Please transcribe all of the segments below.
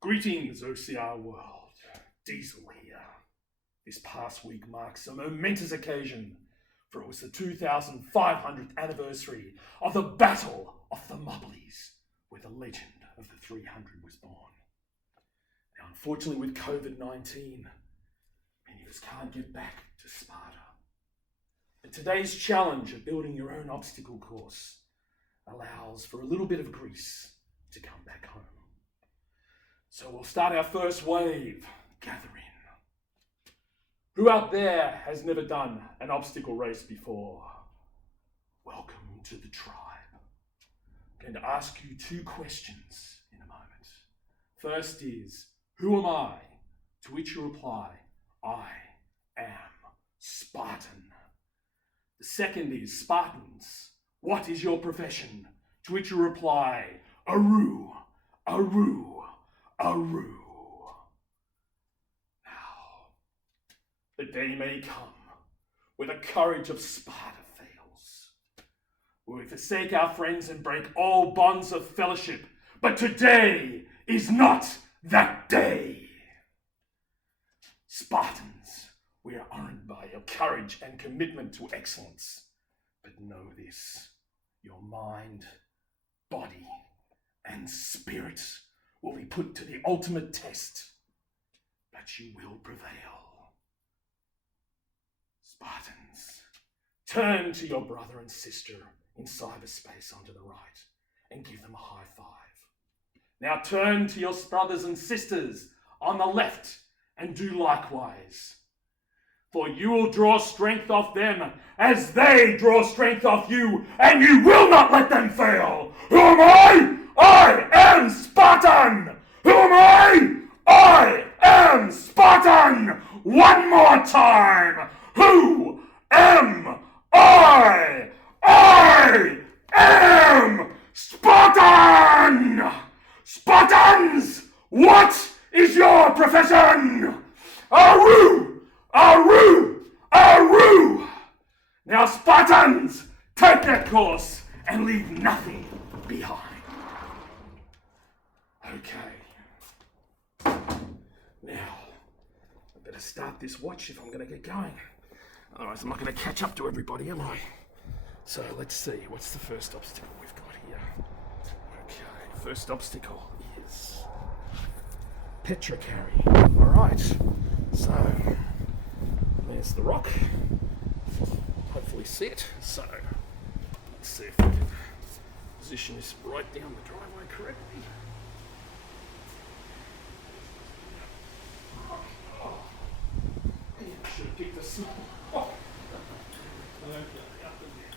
Greetings, OCR world. ΝΤΙΖΕΛ here. This past week marks a momentous occasion, for it was the 2500th anniversary of the Battle of Thermopylae, where the legend of the 300 was born. Now, unfortunately, with COVID-19, many of us can't get back to Sparta. But today's challenge of building your own obstacle course allows for a little bit of Greece to come back home. So we'll start our first wave. Gather in. Who out there has never done an obstacle race before? Welcome to the tribe. I'm going to ask you two questions in a moment. First is, who am I? To which you reply, I am Spartan. The second is, Spartans, what is your profession? To which you reply, AR-BLOODY-KANG-AROO, AR-BLOODY-KANG-AROO. Now, the day may come where the courage of Sparta fails, where we forsake our friends and break all bonds of fellowship. But today is not that day. Spartans, we are honored by your courage and commitment to excellence. But know this, your mind, body, and spirit will be put to the ultimate test, but you will prevail. Spartans, turn to your brother and sister in cyberspace onto the right and give them a high five. Now turn to your brothers and sisters on the left and do likewise. For you will draw strength off them as they draw strength off you, and you will not let them fail. Who am I? I am Spartan! Who am I? I am Spartan! One more time! Who am I? I am Spartan! Spartans, what is your profession? AR-BLOODY! AR-BLOODY! AR-BLOODY! Now, Spartans, take that course and leave nothing behind. Okay. Now, I better start this watch if I'm going to get going. Otherwise, I'm not going to catch up to everybody, am I? So, let's see. What's the first obstacle we've got here? Okay, first obstacle is Petra-carry. Alright, so there's the rock. Hopefully see it. So, let's see if we can position this right down the driveway correctly. Should have picked a small rock. Okay, up and down.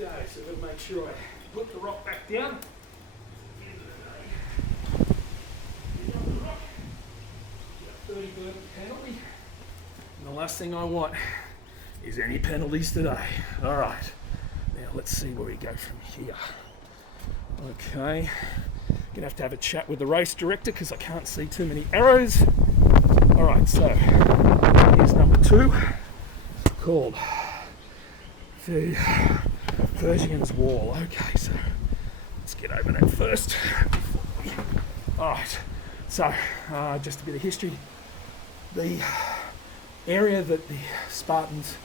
Okay, so we'll make sure I put the rock back down. Penalty. And the last thing I want is any penalties today. Alright, now let's see where we go from here. Okay, gonna have a chat with the race director because I can't see too many arrows. Alright, so here's number 2, called the Persian's Wall. Okay, so let's get over that first. Alright, so just a bit of history. The area that the Spartans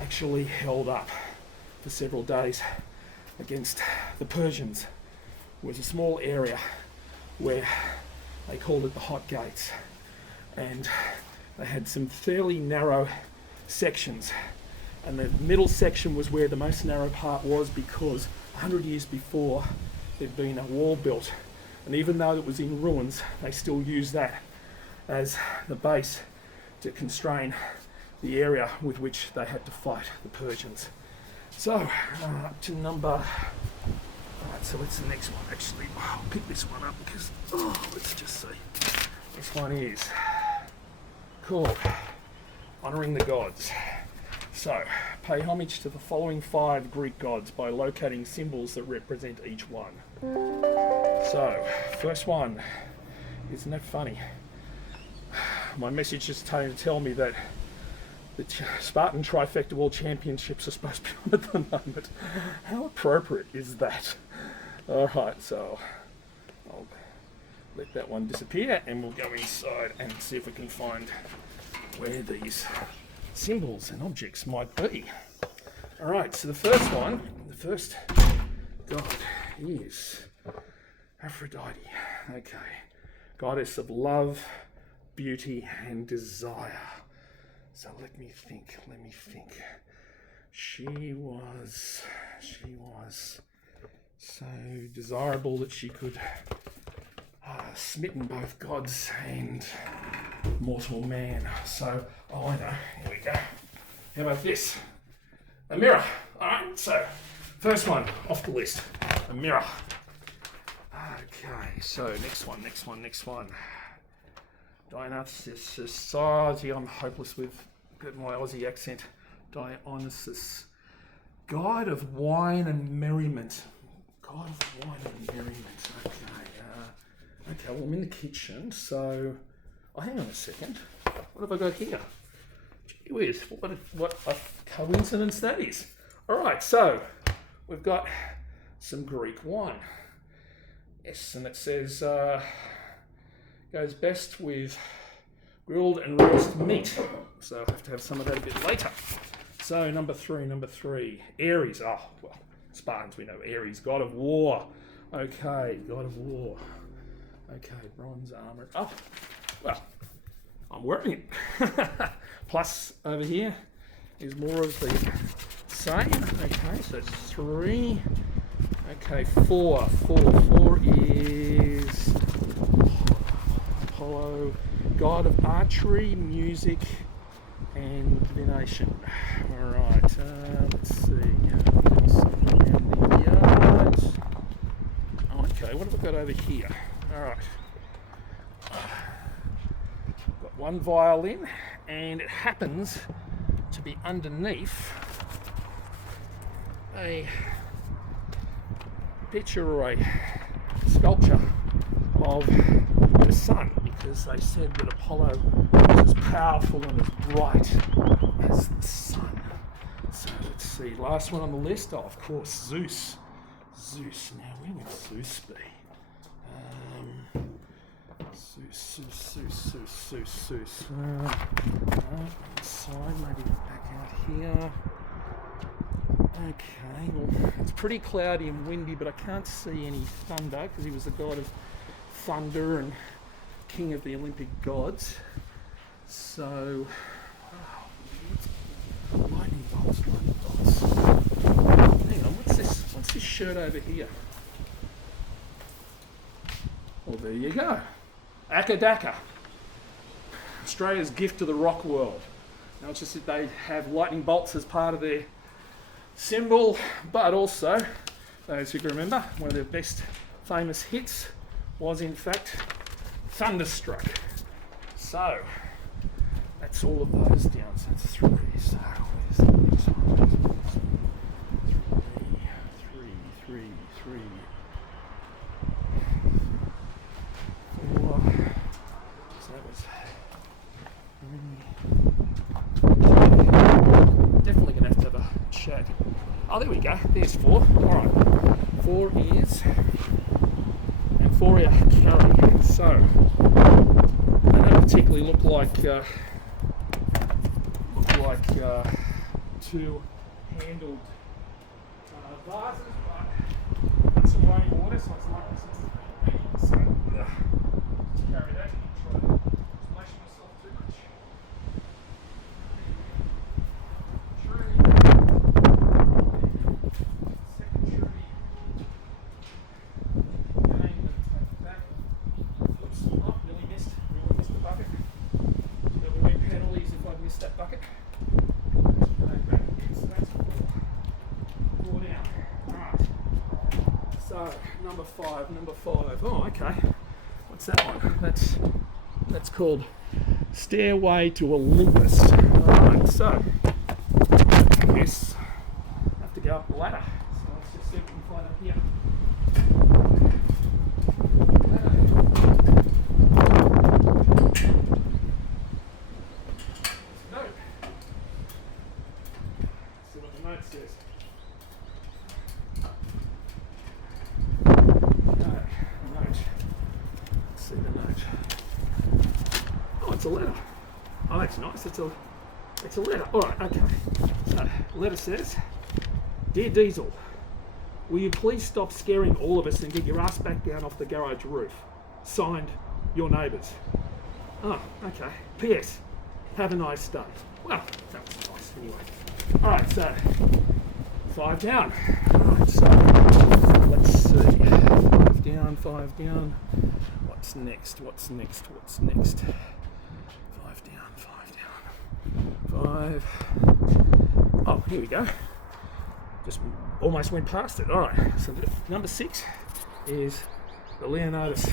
actually held up for several days against the Persians was a small area where they called it the Hot Gates, and they had some fairly narrow sections, and the middle section was where the most narrow part was because 100 years before there'd been a wall built, and even though it was in ruins, they still used that as the base to constrain the area with which they had to fight the Persians. So, up to number... Alright, so what's the next one? Actually, I'll pick this one up because, let's just see. This one is called Honouring the Gods. So, pay homage to the following 5 Greek gods by locating symbols that represent each one. So, first one, isn't that funny? My message is trying to tell me that the Spartan Trifecta World Championships are supposed to be on at the moment. How appropriate is that? Alright, so I'll let that one disappear and we'll go inside and see if we can find where these symbols and objects might be. Alright, so the first one, the first god is Aphrodite. Okay, goddess of love, beauty and desire. So let me think. She was so desirable that she could smitten both gods and mortal man. So, oh, I know. Here we go. How about this? A mirror. All right. So, first one off the list. A mirror. Okay. So, next one. Dionysus. Oh, gee, I'm hopeless with my Aussie accent. Dionysus. God of wine and merriment. God of wine and merriment. Okay, well, I'm in the kitchen, so... Oh, hang on a second. What have I got here? Gee whiz, what a coincidence that is. All right, so we've got some Greek wine. Yes, and it says, goes best with grilled and roast meat. So I'll have to have some of that a bit later. So, number three. Ares. Oh, well, Spartans, we know Ares, god of war. Okay, god of war. Okay, bronze armor. Oh, well, I'm wearing it. Plus, over here is more of the same. Okay, so it's 3. Okay, 4. 4 is Apollo, god of archery, music, and divination. All right, let's see. Around the yard. Okay, what have I got over here? All right. Got one violin, and it happens to be underneath a picture or a sculpture of the sun, because they said that Apollo was as powerful and as bright as the sun. So let's see, last one on the list, oh, of course, Zeus. Now where would Zeus be? Zeus. Side, maybe back out here. Okay, well, it's pretty cloudy and windy, but I can't see any thunder because he was the god of thunder and king of the Olympic gods. So, lightning bolts. Hang on, what's this shirt over here? Well, there you go. Akadaka. Australia's gift to the rock world. Now it's just that they have lightning bolts as part of their symbol, but also, those who can remember, one of their best famous hits was in fact Thunderstruck. So, that's all of those down. So that's 3. So, where's the next one? 3. 4. So that was 3. Definitely going to have a chat. Oh, there we go. There's 4. Alright. 4 is Amphoria Carry. So, they don't particularly look like two-handled vases, but put some rainwater, so it's likely to carry that and try to splash myself too much. Second tree. Again, that. Oops, oh, really missed the bucket. There will be penalties if I miss that bucket. So that's 4 down. Alright. So, number 5. Oh, okay. What's that one? That's called Stairway to Olympus. Alright, so guess I have to go up the ladder. So let's just see if we can find up here. Note. Let's see what the note says. See the note. Oh, it's a letter. Oh, that's nice. It's a letter. All right, okay. So, the letter says, "Dear Diesel, will you please stop scaring all of us and get your ass back down off the garage roof? Signed, your neighbours." Oh, okay. P.S. Have a nice day. Well, that was nice anyway. All right, so 5 down. All right, so let's see. 5 down, 5 down. What's next? What's next? What's next? 5 down, 5 down. 5. Oh, here we go. Just almost went past it. All right. So number 6 is the Leonidas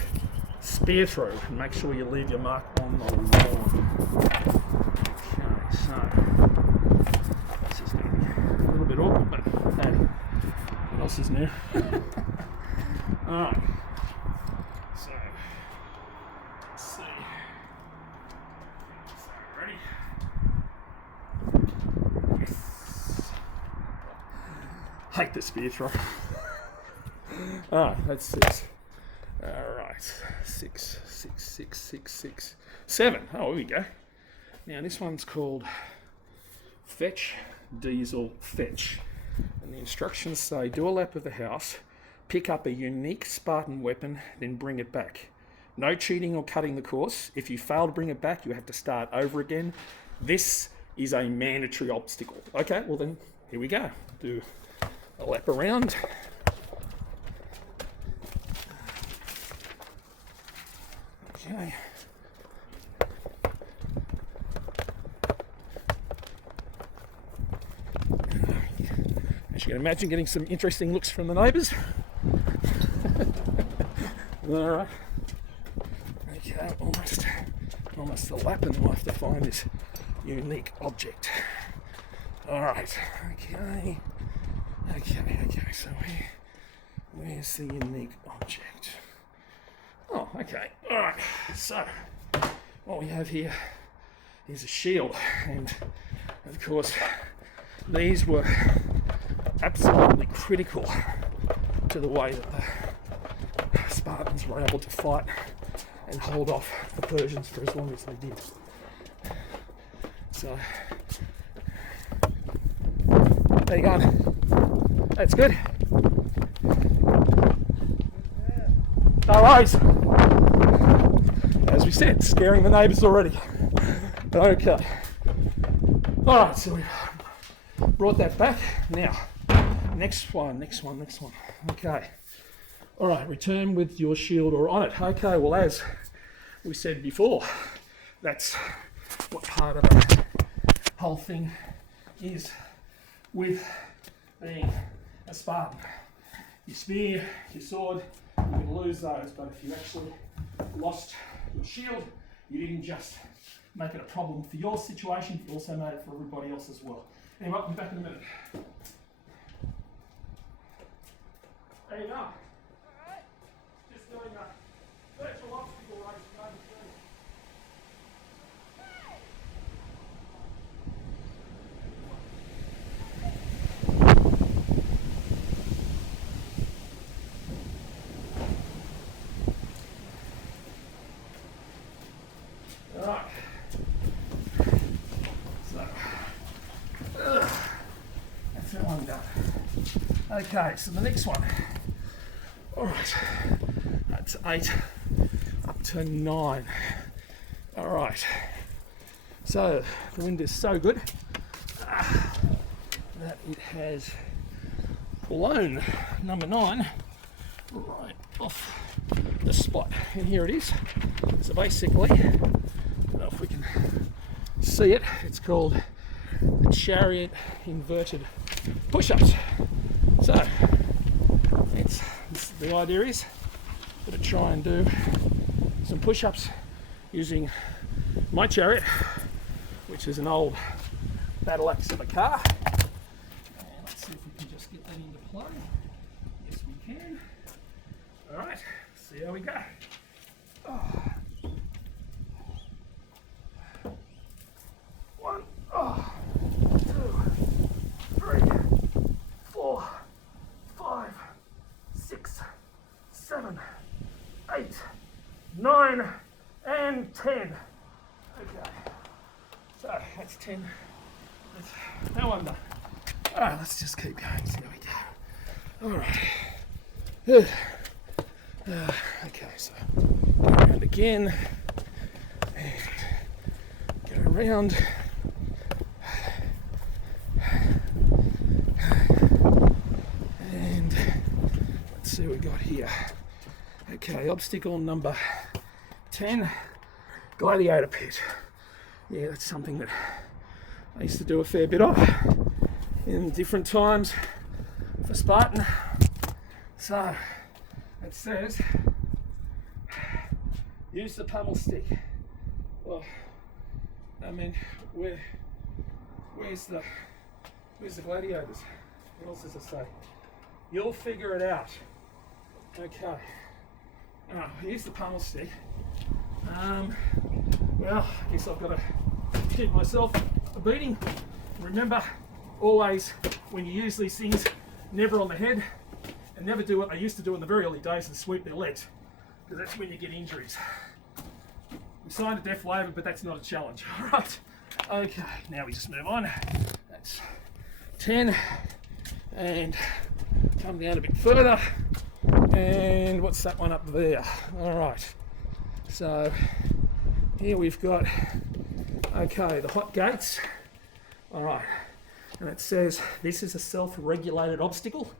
spear through. And make sure you leave your mark on the lawn. Okay, so this is going to be a little bit awkward, but hey, what else is new? All right. So let's see. So ready? Yes. Hate the spear throw. Alright, that's 6. Alright. 6, 6, 6, 6, 6, 7. Oh, here we go. Now this one's called Fetch, Diesel, Fetch. And the instructions say, do a lap of the house, pick up a unique Spartan weapon, then bring it back. No cheating or cutting the course. If you fail to bring it back, you have to start over again. This is a mandatory obstacle. Okay, well then, here we go. Do a lap around. Okay. As you can imagine, getting some interesting looks from the neighbours. Alright. Okay, almost a lap, and we'll have to find this unique object. Alright, okay, so where's the unique object? Oh, okay, alright, so what we have here is a shield, and of course these were absolutely critical to the way that the Spartans were able to fight and hold off the Persians for as long as they did. So there you go. That's good. No worries. As we said, scaring the neighbours already. Okay. Alright, so we've brought that back. Now, next one. Okay. Alright, return with your shield or on it. Okay, well, as we said before, that's what part of the whole thing is with being a Spartan. Your spear, your sword, you can lose those, but if you actually lost your shield, you didn't just make it a problem for your situation, you also made it for everybody else as well. Anyway, I'll be back in a minute. There you go. Alright. Just doing a virtual obstacle race. Alright. So, that's that one done. Okay, so the next one. Alright, that's 8 up to 9. Alright, so the wind is so good that it has blown number 9 right off the spot. And here it is. So basically, I don't know if we can see it, it's called the chariot inverted push-ups. So, the idea is to try and do some push-ups using my chariot, which is an old battle axe of a car, play. Yes, we can. All right, see how we go. Oh. 1, 2, 3, 4, 5, 6, 7, 8, 9, and 10. Okay, so that's 10. Now I'm done. All right, let's just keep going. See how we go. All right. Okay, so go around again and go around. And let's see what we got here. Okay, obstacle number 10, gladiator pit. Yeah, that's something that I used to do a fair bit of in different times for Spartan. So it says use the pummel stick. Well, I mean, where's the gladiators? What else does it say? You'll figure it out. Okay. Here's the pummel stick. Well, I guess I've got to give myself a beating. Remember, always when you use these things, never on the head, and never do what they used to do in the very early days and sweep their legs, because that's when you get injuries. We signed a death waiver, but that's not a challenge. All right. Okay, now we just move on. That's 10, and come down a bit further. And what's that one up there? All right. So here we've got, okay, the hot gates. All right. And it says this is a self-regulated obstacle.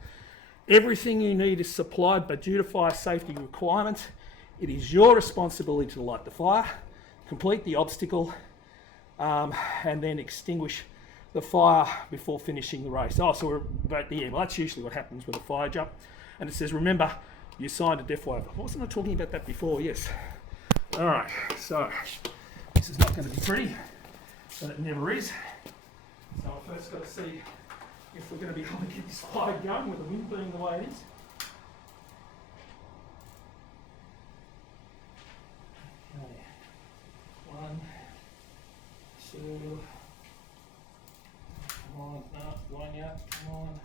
Everything you need is supplied, but due to fire safety requirements, it is your responsibility to light the fire, complete the obstacle, and then extinguish the fire before finishing the race. Oh, so we're at the end. Well, that's usually what happens with a fire jump. And it says, remember, you signed a death waiver. Wasn't I talking about that before? Yes. All right, so this is not going to be pretty, but it never is. So I've first got to see if we're going to be able to get this fire going with the wind being the way it is. Okay. 1, 2. Come on, no, going out, come on.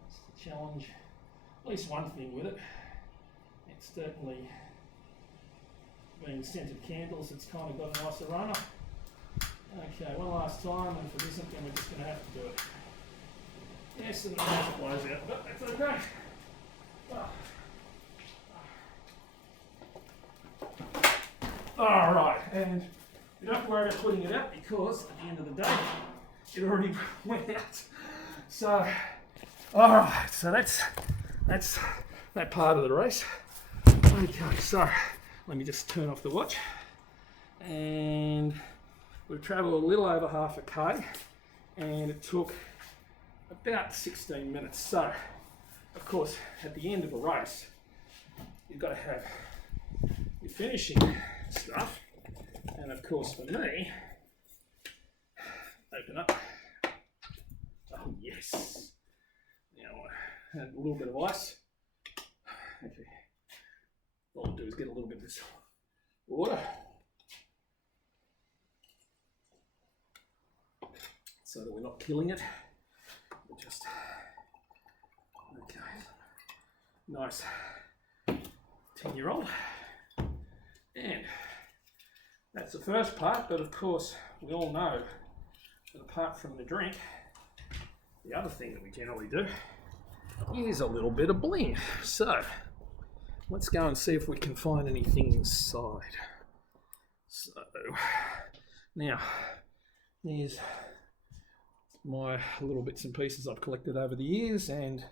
That's the challenge. At least one thing with it. It's certainly being scented candles, it's kind of got a nice aroma. Okay, one last time, and if it isn't, then we're just going to have to do it. Yes, and the magic blows out, but that's okay. All right, and you don't have to worry about putting it out because at the end of the day, it already went out. So, all right, so that's that part of the race. Okay, so let me just turn off the watch, and we've travelled a little over half a K, and it took about 16 minutes. So, of course, at the end of a race, you've got to have your finishing stuff, and of course for me, open up. Oh yes. Now I had a little bit of ice. Okay. All I'll do is get a little bit of this water. So that we're not killing it. We're just, okay. Nice 10-year-old. And that's the first part, but of course we all know that apart from the drink, the other thing that we generally do is a little bit of bling. So let's go and see if we can find anything inside. So now here's my little bits and pieces I've collected over the years, and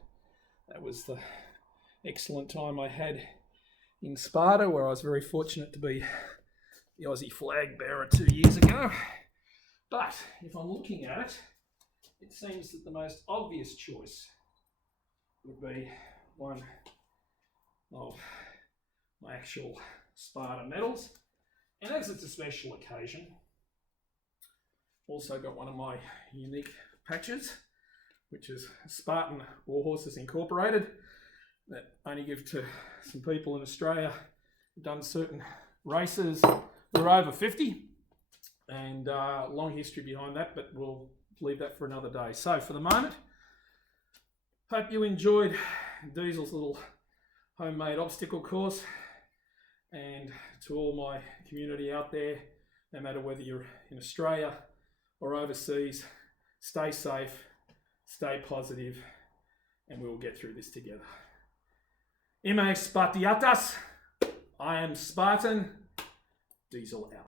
that was the excellent time I had in Sparta, where I was very fortunate to be the Aussie flag bearer 2 years ago. But if I'm looking at it, it seems that the most obvious choice would be one of my actual Sparta medals. And as it's a special occasion, also got one of my unique patches, which is Spartan War Horses Incorporated, that only give to some people in Australia who've done certain races that are over 50, and long history behind that, but we'll leave that for another day. So for the moment, hope you enjoyed Diesel's little homemade obstacle course, and to all my community out there, no matter whether you're in Australia or overseas, stay safe, stay positive, and we will get through this together. Ime Spartiatis, I am Spartan, Diesel out.